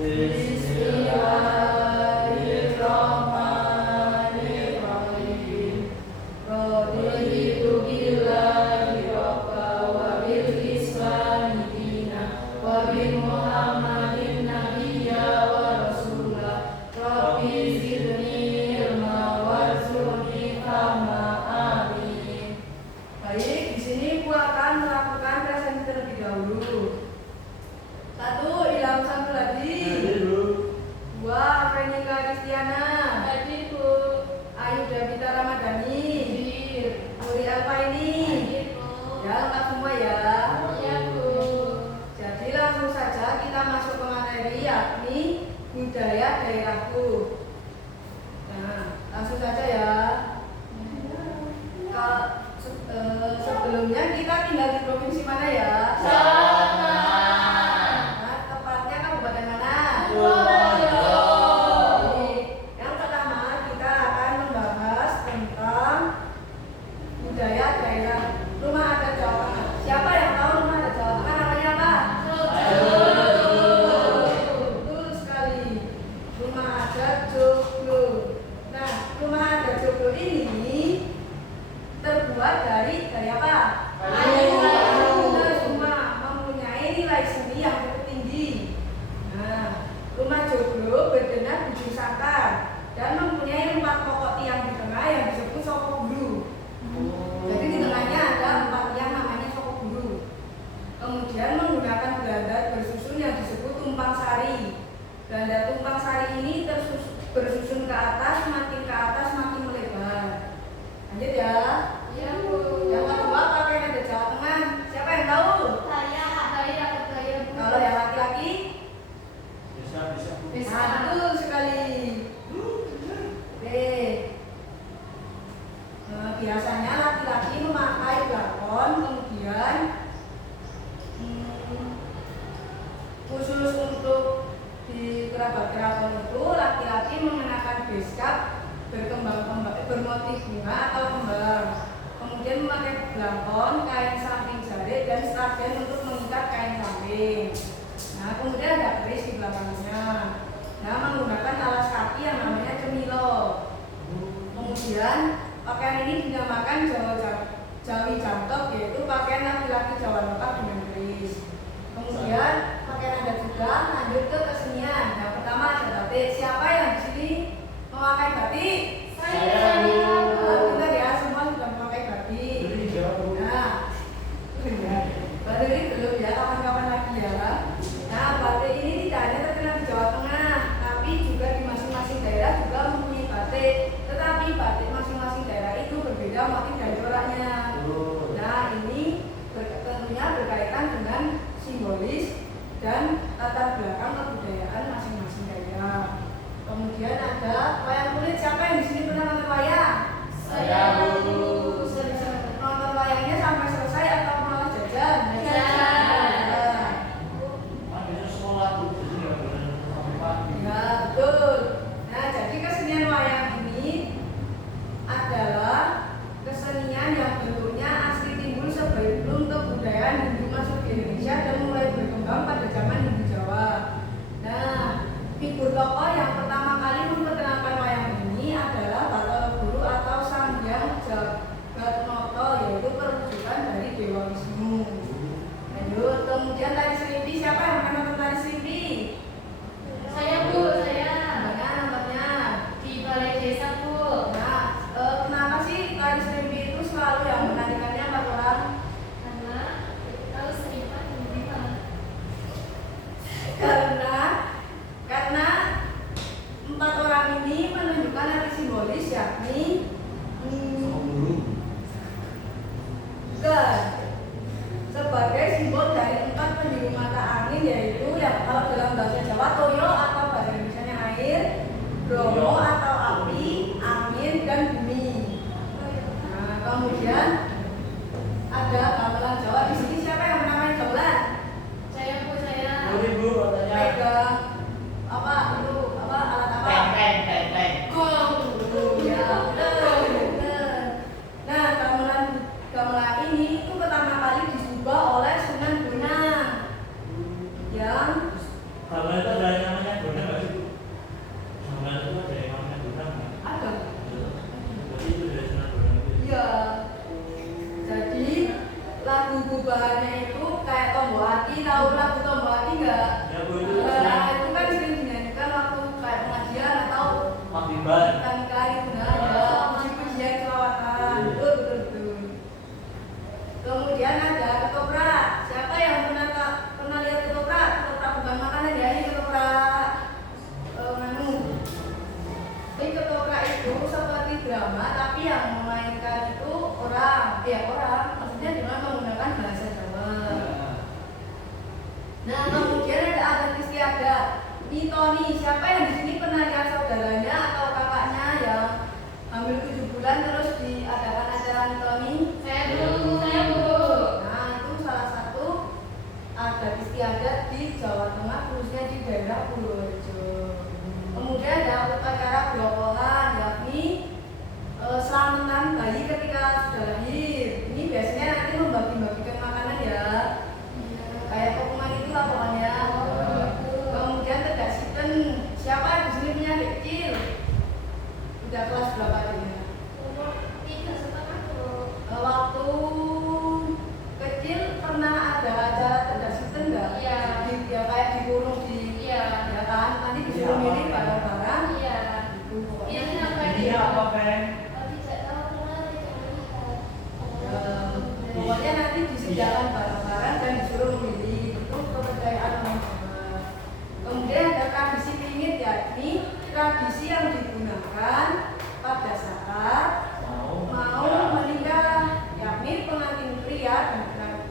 Bismillahirrahmanirrahim. Raditu billahi rabba wa bil islami dina wa bi Muhammadin nabiyya wa rasulah. Rabbi zidni ilma warzuqni fahma. Amin. Baik, di sini aku akan melakukan presentasi terlebih dahulu. 1. Ilham Samsuladi. Dua. Venika Kristiana. Ayu Davita Ramadhani. Muri Alfaini. Ya, lengkap semua ya. Jadi langsung saja kita masuk ke materi, yakni budaya daerahku. Nah, langsung saja ya. Sebelumnya kita tinggal di provinsi mana ya? Nah, tepatnya kabupaten mana? Yang pertama kita akan membahas tentang budaya daerah rumah adat Jawa Tengah. Siapa yang tahu rumah adat Jawa Tengah namanya apa? Betul sekali. Rumah adat Joglo. Nah, rumah adat Joglo ini terbuat dari apa? Kita semua mempunyai nilai seni yang cukup tinggi. Nah, rumah Joglo berdenah 7 sangkar dan mempunyai 4 pokok tiang di tengah yang disebut sokok bulu. Jadi di tengahnya ada 4 tiang namanya sokok bulu. Kemudian menggunakan belanda bersusun yang disebut tumpang sari. Belanda tumpang sari ini bersusun ke atas, makin melebar. Lanjut ya. Yang kedua pakai nada Jawa Tengah. Siapa yang tahu? Saya. Kalau yang laki-laki? Bisa. Betul sekali. Oke. Biasanya laki-laki memakai blakon, kemudian khusus untuk di kerabat-kerabat itu laki-laki mengenakan beskap bermotif bunga atau kembang. Kemudian memakai blakon, kain samping jarit dan stragen untuk mengikat kain samping. Nah, kemudian ada keris di belakangnya. Nah, menggunakan alas kaki yang namanya cemilo. Kemudian pakaian ini dinamakan Jawi Jamtok, yaitu pakaian laki-laki Jawa lengkap dengan keris. Kemudian pakaian ada juga. Lanjut ke kesenian. Yang pertama ada batik. Siapa yang di sini memakai batik? Saya. Benar ya, semua sudah memakai batik. Nah, baru ini belum ya, kawan-kawan lagi ya. Nah, batik ini tidak hanya terkenal di Jawa Tengah, tapi juga di masing-masing daerah juga mempunyai batik. Tetapi batik masing-masing daerah itu berbeda motif dan coraknya. Nah, ini tentunya berkaitan dengan simbolis dan latar belakang kebudayaan masing-masing daerah. Kemudian ada wayang kulit. Siapa yang di sini pernah nonton wayang? Saya, Bu. Nonton wayangnya sampai selesai atau malah jajan? Ya, betul. Nah, jadi kesenian wayang ini adalah kesenian yang bentuknya asli timbul sebelum kebudayaan Hindu masuk ke Indonesia dan mulai berkembang pada zaman Hindu Jawa. Nah, figur tokoh yang pertama kali memperkenalkan wayang ini adalah Bathara atau Sang Hyang Jagatnoto, yaitu perwujudan dari Dewa Wisnu. Lanjut, kemudian tari serimpi. Siapa yang pernah nonton tari serimpi? Saya, Bu. Namanya nomornya. Di Balai Desa, Bu. Nah, kenapa sih tari serimpi itu selalu yang menarikannya 4 orang? Karena tahu seripan di mana? Karena 4 orang ini menunjukkan arti simbolis, yakni sebagai simbol dari 4 penjuru mata angin, yaitu yang kalau dalam bahasa Jawa toyo atau bahasa Indonesia air, bromo atau api, angin dan bumi. Nah, kemudian ada gamelan Jawa. Di sini siapa yang pernah main gamelan? Saya, Bu. Pegang apa itu alat apa? Gong. Ya, benar. Nah, gamelan ini itu pertama kali diubah oleh Sunan Bonang yang Gamelan itu ada namanya nih, siapa yang di sini pernah lihat saudaranya atau kakaknya yang hamil 7 bulan terus diadakan acara mitoni? Saya Bu. Nah, itu salah satu adat istiadat di Jawa Tengah, khususnya di daerah Purworejo. Kemudian ada upacara blokohan, yakni selamatan bayi ketika sudah lahir. Ini biasanya nanti membagi-bagikan makanan ya, kayak pengumuman itu lah pokoknya. Kemudian tegak siten, siapa di sini punya adik kecil? Udah kelas berapa adiknya? Umur 3,5 Bu. Waktu kecil pernah ada acara tegak siten nggak? Iya. Ya kayak dikurung di, Iya. ya kan? Nanti disuruh milih barang-barang. Iya. Itu pokoknya. Ini apa Ini dia? apa, Pen? Tidak tahu kenal, tidak melihat. Pokoknya nanti disediakan barang-barang dan disuruh memilih. Itu kepercayaan orang Jawa. Kemudian ada tradisi pingit, yakni tradisi yang digunakan pada saat mau menikah, yakni pengantin pria dan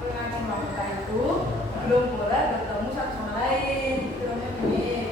pengantin wanita itu belum boleh bertemu satu sama lain. Itu namanya pingit.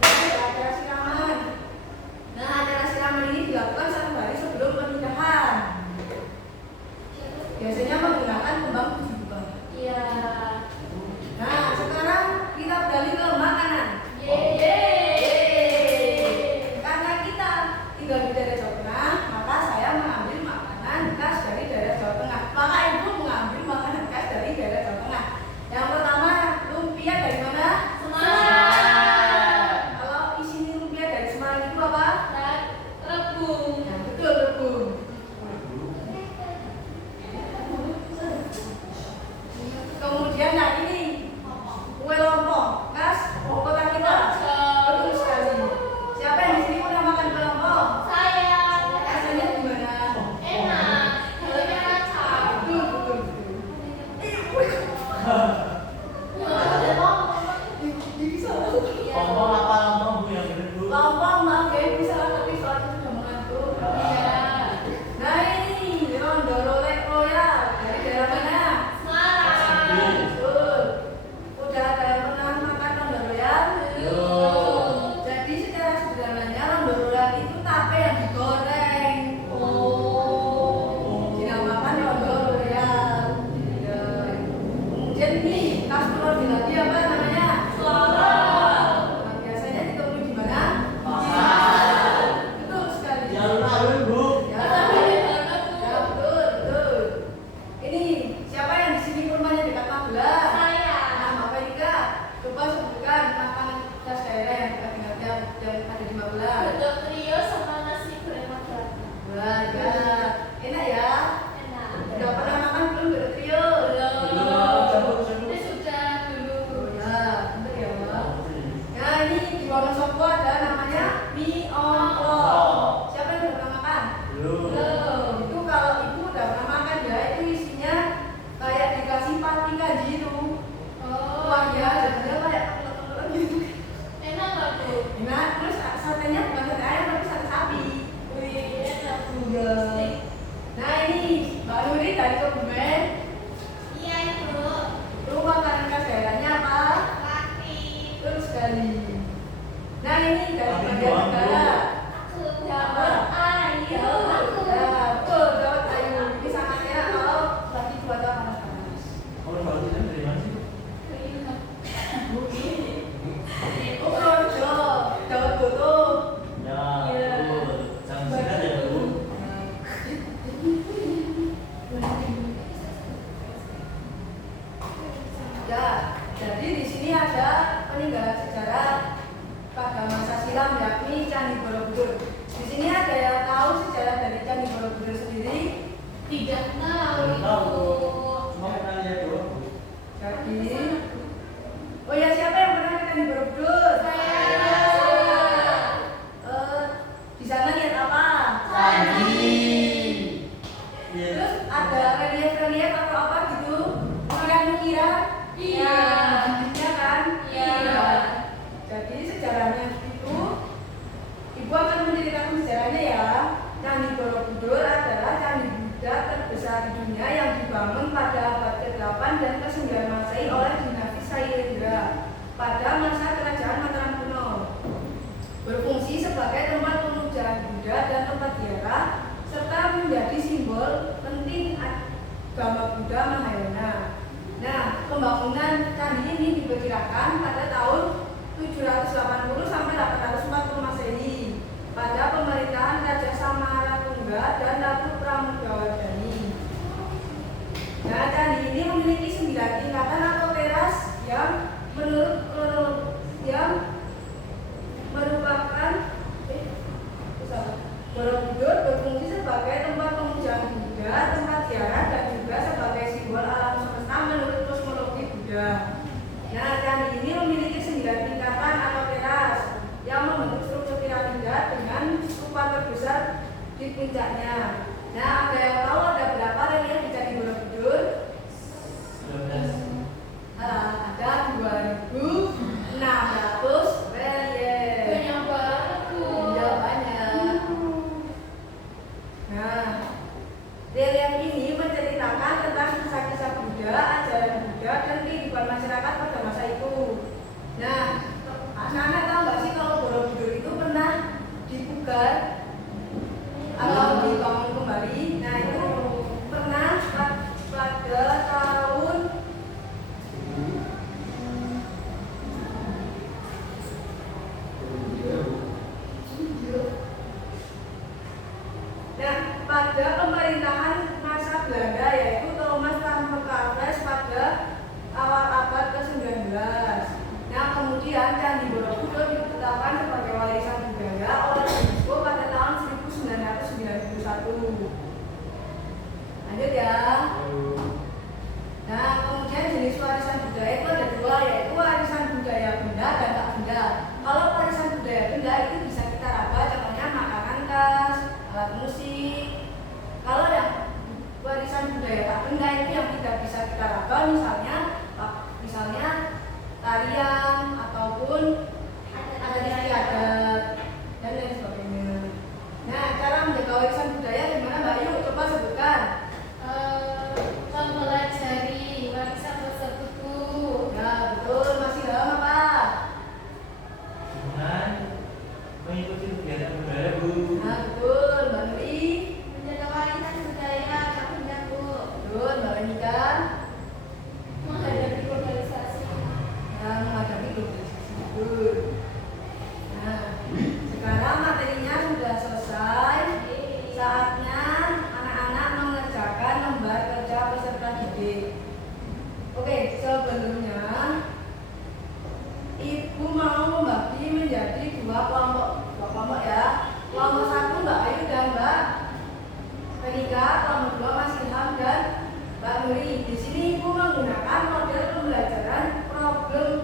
Nah, ada acara siraman. Nah, acara siraman ini dilakukan 1 hari sebelum pernikahan. Biasanya menggunakan kembang tujuh buah. Iya. Nah, sekarang kita beralih ke makanan. Yeay. Karena kita tinggal di daerah Jawa Tengah, maka saya mengambil makanan khas dari daerah Jawa Tengah. Maka ibu mengambil makanan khas dari daerah Jawa Tengah. Yang pertama, lumpia dari mana? Semarang. Kalau isi lumpia dari Semarang itu apa? Dan rebung. Yang betul, rebung. Kemudian nah ini kue lompong khas kota kita. Betul sekali. Siapa yang di sini pernah makan kue lompong? Saya. Rasanya gimana? Enak. Dalamnya kacang. Betul, betul, betul. Wih, Ada lompong. bisa. Lompong apa lompong, Bu, yang bener, Bu? Lompong, maaf ya, bisa tapi soalnya sudah mengantuk. Iya. Nah ini rondo rolek royal dari daerah mana? Semarang. Betul. Udah ada yang pernah makan rondo royal? Jadi secara sederhananya rondo royal itu tape yang digoreng. Oh. Dinamakan rondo royal. Ya. Kemudian ini khas Purworejo lagi apa namanya? Floral. Nah, biasanya ditemui di mana? Pasar. Betul sekali. Di alun-alun, Bu. Ya. Rasanya banget Bu. Ya, betul, betul. Ini siapa yang di sini rumahnya dekat Magelang? Saya. Nah, Bapak Ika, coba sebutkan makanan khas daerah yang dekat dengannya yang ada di Magelang. Bentuk trio sama nasi goreng magelang. Wah, ya. Enak ya. Enak. Udah pernah makan belum Gado Trio? Belum. Ini sudah dulu. Oh ya, bener ya, Mbak. Nah, ini di Wonosobo ada namanya mie ompong. Siapa yang udah pernah makan? Belum. Itu kalau ibu udah pernah makan ya, itu isinya kayak dikasih pati kaji itu. Oh. Wah ya, jadinya kayak telur-telur gitu. Enak nggak Bu? Enak, terus satenya bukan sate ayam tapi sate sapi. Wih, enak Bu. Iya. Nah ini Mbak Nuri dari Kebumen. Iya Ibu. Lu makanan khas daerahnya apa? Kaki. Betul sekali. Nah ini dari Tapi bagian doang, negara. Aku dapat ayu. Aku. Ya, betul, dawet ayu. Ini sangat enak kalau lagi cuaca panas-panas. Kalau baru dari mana sih? Oh, Projo, dawet goto. Ya, Iya. Bu. Jangan sikat ya, Bu. Ya, jadi di sini ada peninggalan sejarah pada masa silam yakni Candi Borobudur. Di sini ada yang tahu sejarah dari Candi Borobudur sendiri. Tidak tahu Belum tahu, Bu. Ibu. Cuma pernah lihat doang, Bu. Jadi, oh ya siapa yang pernah ke Candi Borobudur? Saya. Di sana lihat apa? Candi. Iya. Terus ada relief-relief atau apa gitu? Ukiran-ukiran? Iya. Dindingnya kan? Iya. Jadi sejarahnya itu, Ibu akan menceritakan sejarahnya ya. Candi Borobudur adalah candi Buddha terbesar di dunia yang dibangun pada abad ke-8 dan ke-9 Masehi oleh dinasti Sailendra pada digambar atau dibangun kembali. Nah itu pernah pada tahun pada pemerintahan masa Belanda, yaitu Thomas van Carles pada awal abad ke-19. Nah, kemudian Candi Borobudur ditetapkan sebagai warisan budaya oleh UNESCO pada tahun 1991. Lanjut ya. Nah, kemudian jenis warisan budaya itu ada dua, yaitu warisan budaya benda dan tak benda. Kalau warisan budaya benda itu bisa kita raba, contohnya makanan khas, alat musik. Kalau yang warisan budaya tak benda itu yang tidak bisa kita raba, misalnya tarian ataupun adat istiadat dan lain sebagainya. Nah, cara menjaga warisan budaya gimana Mbak Yu? Coba sebutkan. Mempelajari warisan tersebut, Bu. Ya, betul. Masih dalam apa? Dengan mengikuti kegiatan budaya, Bu. Nah, betul. Mbak Nuri. Menjaga warisan budaya tak benda, Bu. Betul. Mbak Anika. Menghadapi globalisasi. Nah, menghadapi globalisasi. Betul. Nah, sekarang materinya sudah selesai. Saatnya anak-anak mengerjakan lembar kerja peserta didik. Oke, sebelumnya Ibu mau membagi menjadi dua kelompok ya. Kelompok satu Mbak Ayu dan Mbak Menika, kelompok dua Mas Ilham dan Mbak Nuri. Di sini Ibu menggunakan model pembelajaran problem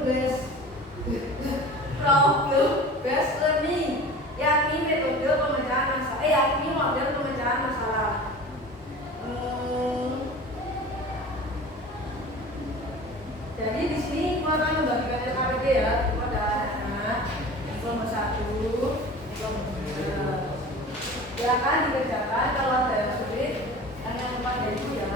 based learning, yakni metode pemecahan masalah, yakni model pemecahan masalah. Jadi di sini Ibu akan membagikan LKPD ya kepada anak-anak kelompok satu, kelompok dua. Silakan dikerjakan, kalau ada yang sulit tanya kepada Ibu ya.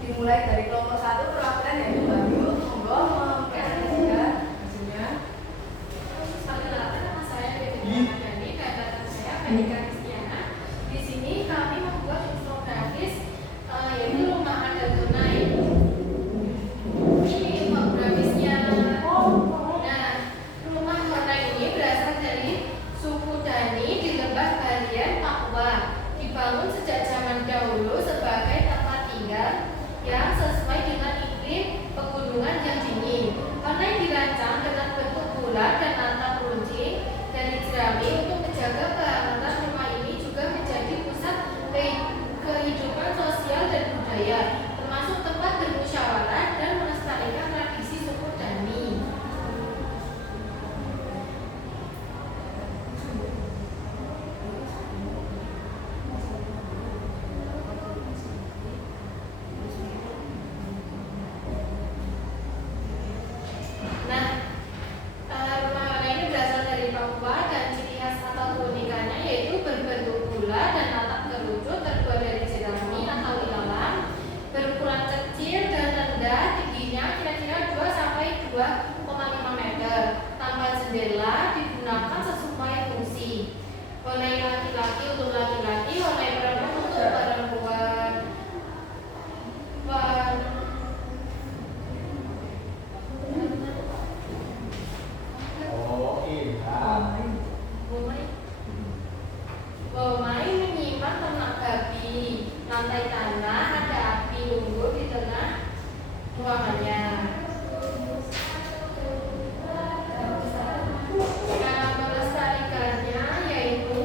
Dimulai dari kelompok satu perwakilan yaitu Mbak Yu, monggo mempresentasikan hasilnya. Perkenalkan, nama saya Dewi Dani, kakak saya Venika Kristiana. Di sini kami membuat infografis yaitu rumah adat tunai. Ini infografisnya. Nah, rumah tunai ini berasal dari suku Dani di Lembah Barian, Papua. Dibangun sejak zaman dahulu sebagai tempat tinggal yang sesuai dengan iklim pegunungan yang dingin. Karena dirancang dengan bentuk bulat dan atap runcing dari jerami untuk menjaga kehangatan. Rumah ini juga menjadi pusat kehidupan sosial dan budaya, termasuk tempat bermusyawarah dan melestarikan tradisi suku Dani. Rumah ini berasal dari Papua dan ciri khas atau keunikannya yaitu berbentuk bulat dan atap kerucut terbuat dari jerami atau ilalang, berukuran kecil dan rendah, tingginya kira-kira 2 sampai 2,5 meter. Tanpa jendela, digunakan sesuai fungsi. Warna laki-laki untuk laki-laki, warna perempuan untuk perempuan. Womai menyimak ternak babi. Lantai tanah ada api unggun di tengah ruangannya. Cara melestarikannya yaitu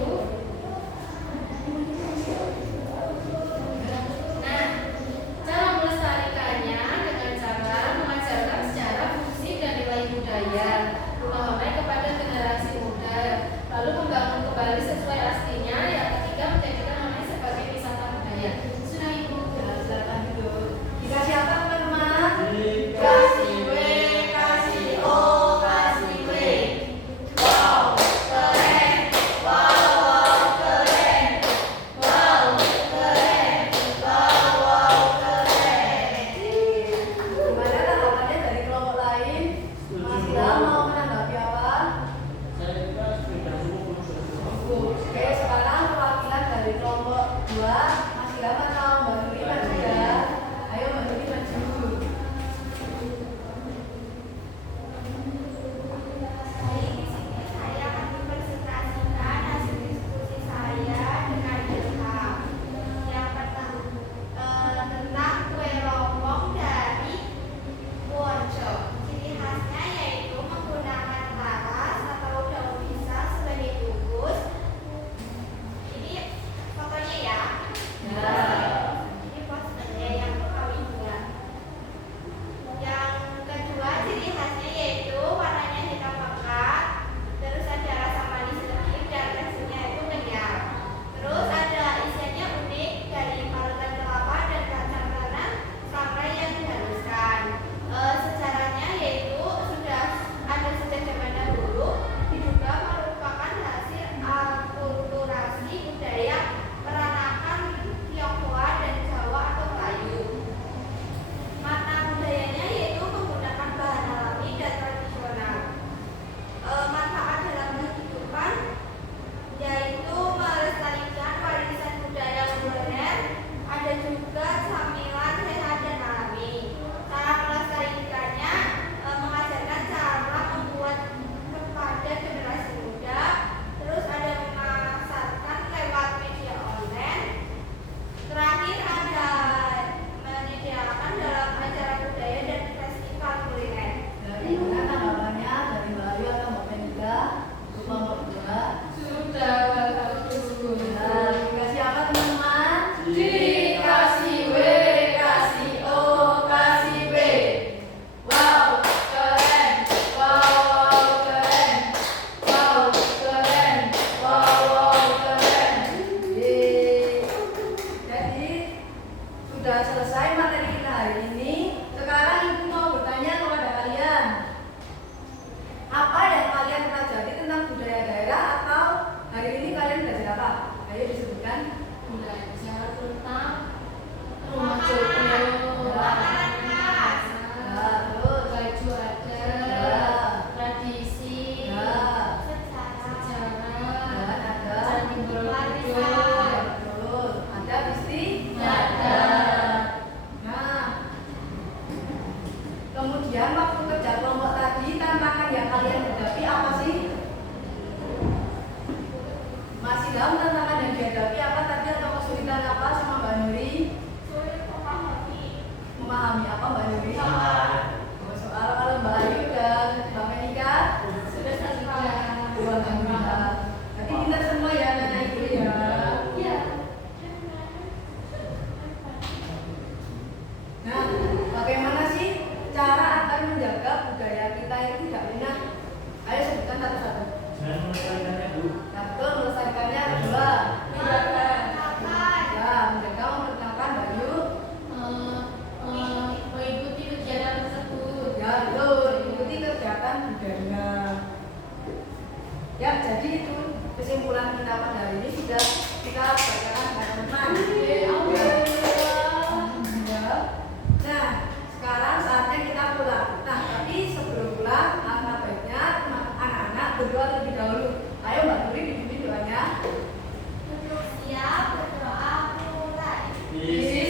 alhamdulillah. Tapi kita semua ya anak ibu ya. Ya. Nah, bagaimana sih cara agar menjaga budaya kita yang tidak punah? Ayo sebutkan satu-satu. Jangan melestarikannya, Bu. Satu, melestarikannya. Dua, Menjaga. ya, menjaga memperkenalkan Bayu. Mengikuti kegiatan tersebut. Ya, betul, ikuti kegiatan budaya. Ya, jadi itu kesimpulan kita pada hari ini sudah kita bacakan teman-teman. Ya. Nah, sekarang saatnya kita pulang. Nah, tapi sebelum pulang, alangkah baiknya anak-anak berdoa terlebih dahulu. Ayo Mbak Nuri dibimbing doanya. Siap berdoa mulai. Isi